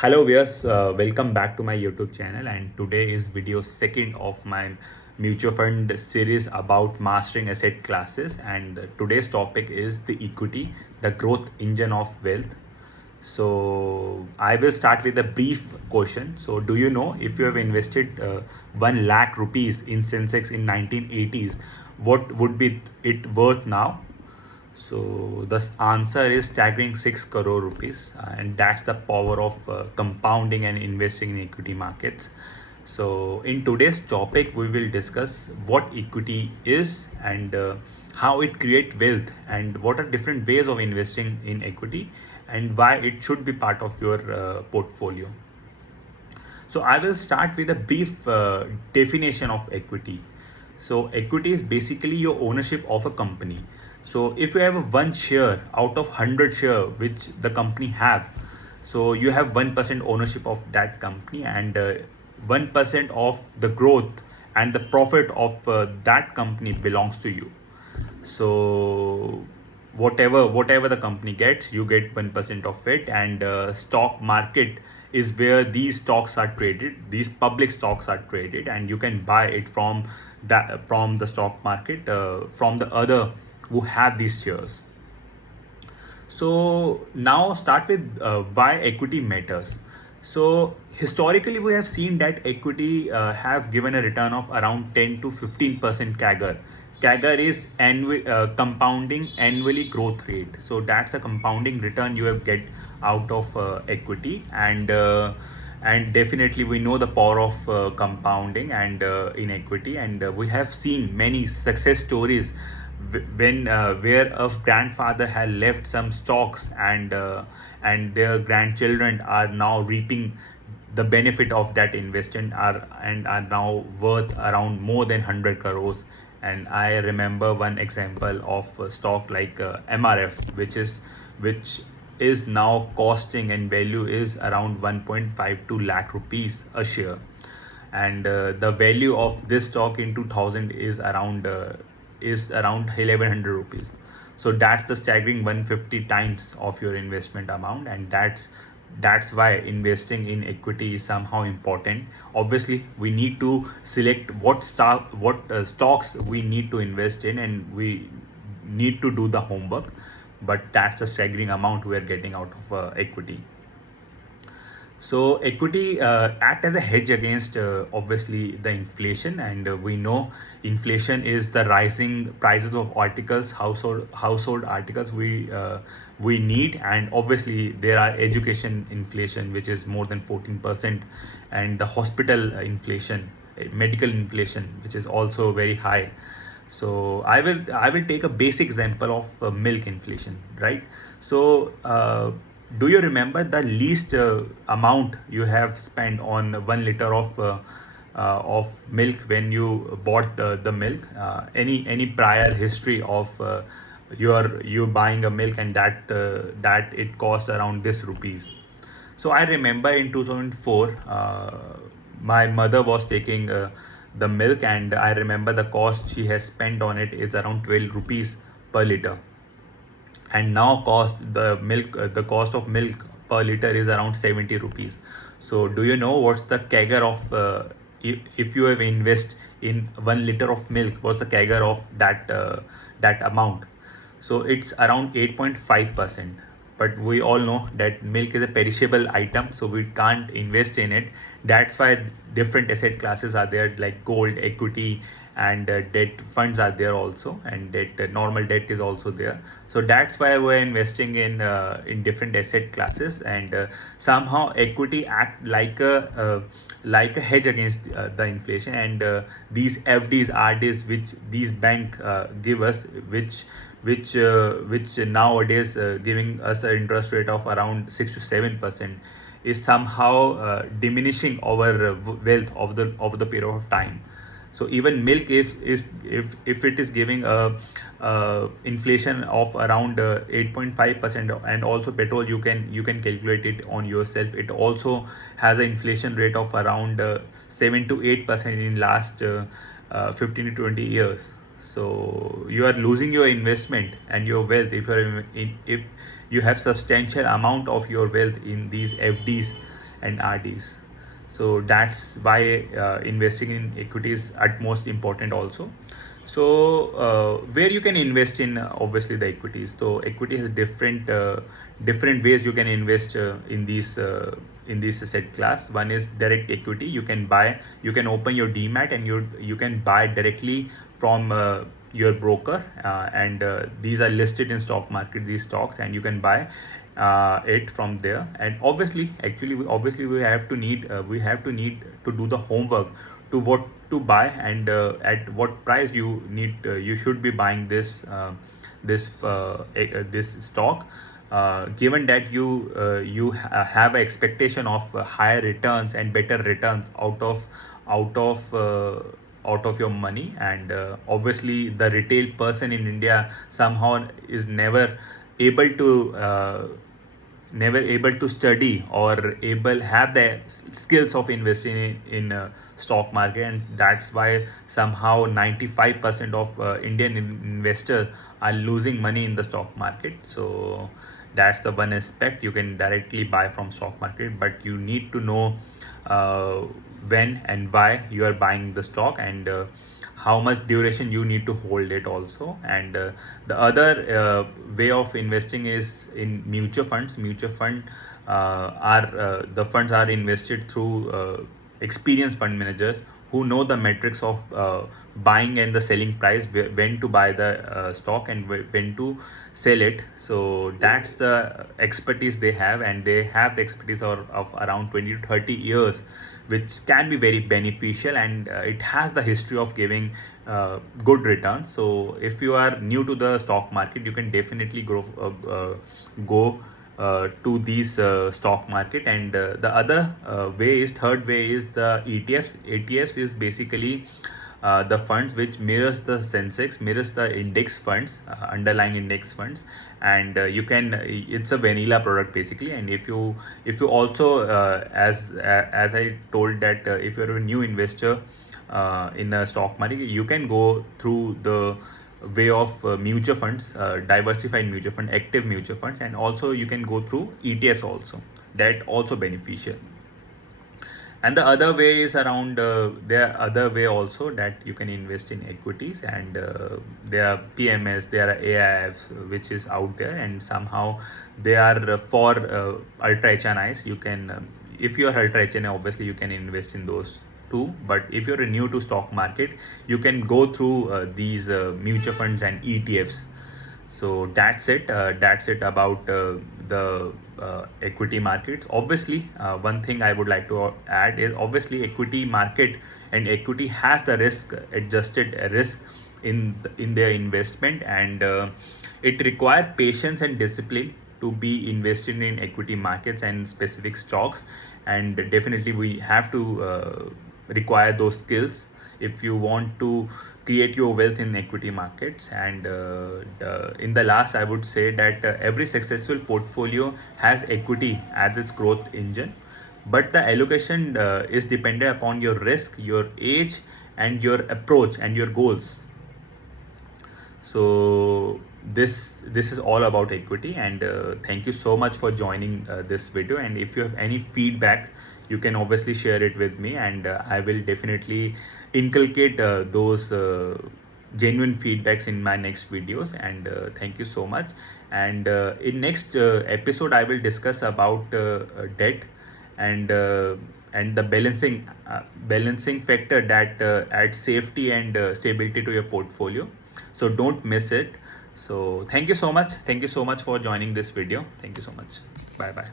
Hello viewers, welcome back to my YouTube channel, and today is video second of my mutual fund series about mastering asset classes. And today's topic is the equity, the growth engine of wealth. So I will start with a brief question. So do you know, if you have invested 1 lakh rupees in Sensex in 1980s, what would be it worth now? So the answer is staggering 6 crore rupees, and that's the power of compounding and investing in equity markets. So in today's topic, we will discuss what equity is and how it creates wealth, and what are different ways of investing in equity, and why it should be part of your portfolio. So I will start with a brief definition of equity. So equity is basically your ownership of a company. So if you have a one share out of 100 share which the company have, so you have 1% ownership of that company, and 1% of the growth and the profit of that company belongs to you. So whatever the company gets, you get 1% of it. And stock market is where these stocks are traded, these public stocks are traded, and you can buy it from the stock market, from the other who have these shares. So now start with why equity matters. So historically, we have seen that equity have given a return of around 10 to 15% CAGR. CAGR is compounding annually growth rate. So that's a compounding return you have get out of equity. And definitely we know the power of compounding and in equity, and we have seen many success stories when where a grandfather had left some stocks, and their grandchildren are now reaping the benefit of that investment, are now worth around more than 100 crores. And I remember one example of a stock like MRF, which is now costing and value is around 1.52 lakh rupees a share. And the value of this stock in 2000 is around 1100 rupees. So that's the staggering 150 times of your investment amount, and that's why investing in equity is somehow important. Obviously we need to select what stocks we need to invest in, and we need to do the homework, but that's the staggering amount we are getting out of equity. So equity act as a hedge against obviously the inflation, and we know inflation is the rising prices of articles, household articles we need. And obviously there are education inflation, which is more than 14%, and the hospital inflation, medical inflation, which is also very high. So I will take a basic example of milk inflation, right? So do you remember the least amount you have spent on 1 liter of milk when you bought the milk? Any prior history of you buying a milk, and that it cost around this rupees? So I remember in 2004, my mother was taking the milk, and I remember the cost she has spent on it is around 12 rupees per liter. And now the cost of milk per liter is around 70 rupees. So do you know what's the CAGR of if you have invest in 1 liter of milk, what's the CAGR of that amount? So it's around 8.5%. But we all know that milk is a perishable item, so we can't invest in it. That's why different asset classes are there, like gold, equity, and debt funds are there also, and normal debt is also there. So that's why we're investing in different asset classes. And somehow equity act like a hedge against the inflation. And these FDs, RDs, which these bank give us, which nowadays giving us an interest rate of around 6 to 7%, is somehow diminishing our wealth of the period of time. So even milk, if it is giving a inflation of around 8.5%, and also petrol, you can calculate it on yourself, it also has an inflation rate of around 7 to 8% in last 15 to 20 years. So you are losing your investment and your wealth if you have substantial amount of your wealth in these FDs and RDs. So that's why investing in equity is utmost important also. So where you can invest in, obviously the equities. So equity has different ways you can invest in this asset class. One is direct equity. You can buy, you can open your demat and you can buy directly from your broker, and these are listed in stock market, these stocks, and you can buy it from there. And obviously, actually, we have to need to do the homework to what to buy, and at what price you should be buying this stock, given that have an expectation of higher returns and better returns out of uh, out of your money. And obviously the retail person in India somehow is uh, never able to study or able have the skills of investing in stock market, and that's why somehow 95% of Indian investors are losing money in the stock market. So that's the one aspect. You can directly buy from stock market, but you need to know uh, when and why you are buying the stock, and how much duration you need to hold it also. And the other way of investing is in mutual funds. Mutual fund are the funds are invested through experienced fund managers who know the metrics of buying and the selling price, when to buy the stock and when to sell it. So that's the expertise they have, and they have the expertise of around 20 to 30 years, which can be very beneficial, and it has the history of giving good returns. So if you are new to the stock market, you can definitely go to these stock market. And the other third way is the ETFs. ETFs is basically the funds which mirrors the Sensex, mirrors the index funds, underlying index funds. And it's a vanilla product basically. And if you also as I told that if you're a new investor in a stock market, you can go through the way of mutual funds, diversified mutual fund, active mutual funds, and also you can go through ETFs also. That also beneficial. And the other way is around there are other way also that you can invest in equities. And there are PMS, there are AIFs which is out there, and somehow they are for ultra HNIs. You can if you are ultra HNI, obviously you can invest in those too. But if you're new to stock market, you can go through these mutual funds and ETFs. So that's it about the equity markets. Obviously one thing I would like to add is, obviously equity market and equity has the risk adjusted risk in their investment, and it requires patience and discipline to be invested in equity markets and specific stocks. And definitely we have to require those skills if you want to create your wealth in equity markets. And in the last, I would say that every successful portfolio has equity as its growth engine, but the allocation is dependent upon your risk, your age, and your approach and your goals. So this is all about equity. And thank you so much for joining this video. And if you have any feedback, you can obviously share it with me, and I will definitely inculcate those genuine feedbacks in my next videos. And thank you so much. And in next episode, I will discuss about debt, and the balancing factor that adds safety and stability to your portfolio. So don't miss it. So thank you so much for joining this video. Thank you so much. Bye bye.